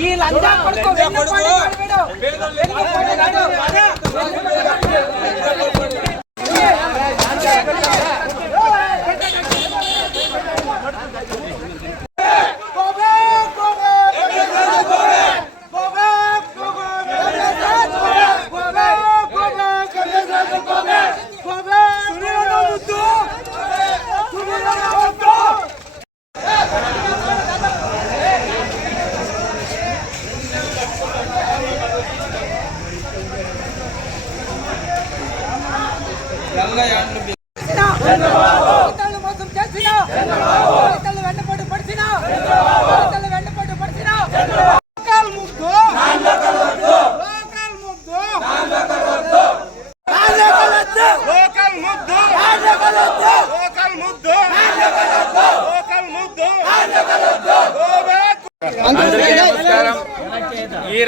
ఈ లంజా కొడుకు వెన్నుపోటు వాడు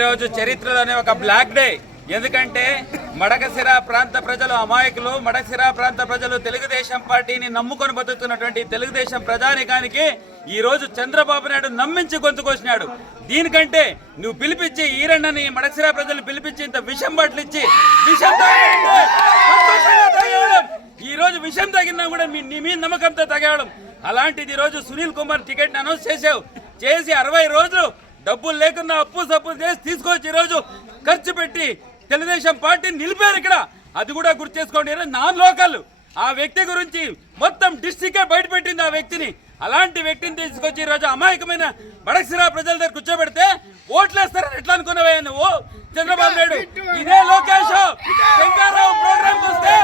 రోజు చరిత్రలోనే ఒక బ్లాక్ డే. ఎందుకంటే మడకసిర ప్రాంత ప్రజలు అమాయకులు మడకసిర ప్రాంత ప్రజలు తెలుగుదేశం పార్టీని నమ్ముకొని బతుకుతున్నటువంటి తెలుగుదేశం ప్రజానికానికి ఈ రోజు చంద్రబాబు నాయుడు నమ్మించి గొంతుకొచ్చినాడు దీనికంటే నువ్వు పిలిపించి ఈరన్నని మడకసిర ప్రజలు పిలిపించి ఇంత విషం బట్టలు ఇచ్చి విషం ఈ రోజు విషం తగినా కూడా మీ నీ మీ నమ్మకంతో తగేయడం. అలాంటిది ఈ రోజు సునీల్ కుమార్ టికెట్ అనౌన్స్ చేసావు చేసి అరవై రోజులు డబ్బులు లేకుండా అప్పు సప్పు చేసి తీసుకొచ్చి ఈ రోజు ఖర్చు పెట్టి తెలుగుదేశం పార్టీ నిలిపారు ఇక్కడ. అది కూడా గుర్తు చేసుకోండి. Non local. ఆ వ్యక్తి గురించి మొత్తం డిస్టిక్కే బయటపెట్టింది ఆ వ్యక్తిని. అలాంటి వ్యక్తిని తీసుకొచ్చి ఈరోజు రోజు అమాయకమైన బడక్సిరా ప్రజల దగ్గర కూర్చోబెడితే ఓట్లేస్తారని ఎట్లా అనుకున్నవే నువ్వు చంద్రబాబు నాయుడు. ఇదే లోకేష్. శంకారావు ప్రోగ్రామ్ వస్తే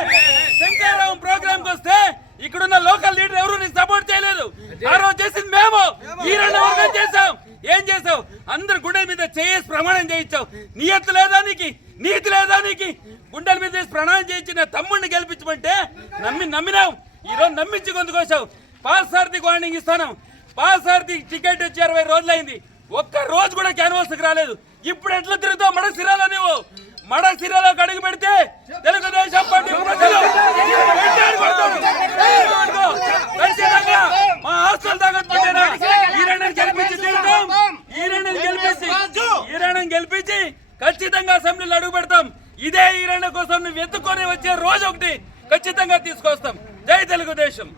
శంకారావు ప్రోగ్రామ్ వస్తే ఇక్కడున్న లోకల్ లీడర్ ఎవరు? నీకు సపోర్ట్ చేయలేదు. ఆ రోజు చేసింది మేము. ఈ రెండు వర్గం చేసాం ఏం చేసావు అందరు గుండెల మీద చేసి ప్రమాణం చేయించావు. నీయత్తు లేదా నీకు? నీతి లేదా నీకు? గుండెల మీద ప్రణాళం చేయించిన తమ్ముడిని గెలిపించమంటే నమ్మి నమ్మినావు. ఈ రోజు నమ్మించి పాల్ పాసార్థి వార్నింగ్ ఇస్తాను. పాసార్థి టికెట్ వచ్చి అరవై రోజులైంది. ఒక్క రోజు కూడా క్యాన్వాస్కి రాలేదు. ఇప్పుడు ఎట్లా తిరుగుతావు? మడ సిరాలో నువ్వు మడ సిరాలో అడుగు పెడితే తెలుగుదేశం పార్టీ ప్రజలు మా హాస్టల్ దాకా ఖచ్చితంగా అసెంబ్లీలో అడుగు పెడతాం. ఇదే ఈరణ కోసం నువ్వు ఎత్తుకొని వచ్చే రోజు ఒకటి ఖచ్చితంగా తీసుకొస్తాం. జై తెలుగుదేశం.